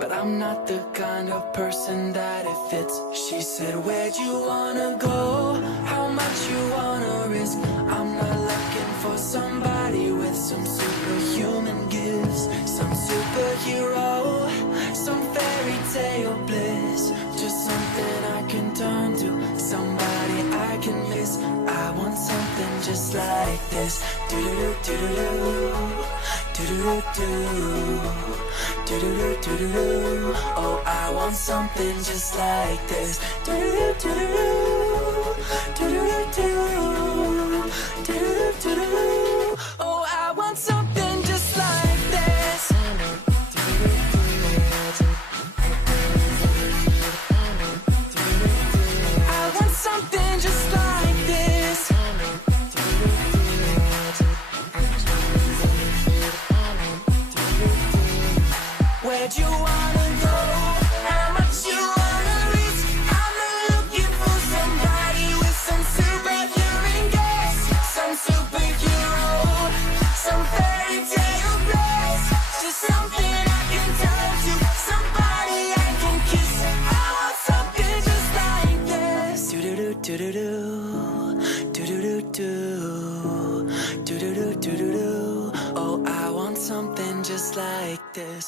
but I'm not the kind of person that it fits. She said, where'd you wanna go? How much you wanna risk? I'm not looking for somebody with some superhuman gifts, some superhero, some fairy tale bliss. Just something I can turn to, somebody I can miss. I want something just like this. Do-do-do-do-do-do, do-do-do-do, do-do-do-do-do. Oh, I want something just like this. Do-do-do-do-do, do-do-do-do, do-do-do-do. Oh, I want something just like this. I want something just like this. Where'd you wanna go? How much you wanna risk? I'm not looking for somebody with some superhuman gifts, some superhero, some fairy tale bliss. Just something I can turn to, somebody I can kiss. I want something just like this. Do-do-do-do-do-do, do-do-do-do, do-do-do-do-do. Oh, I want something just like this.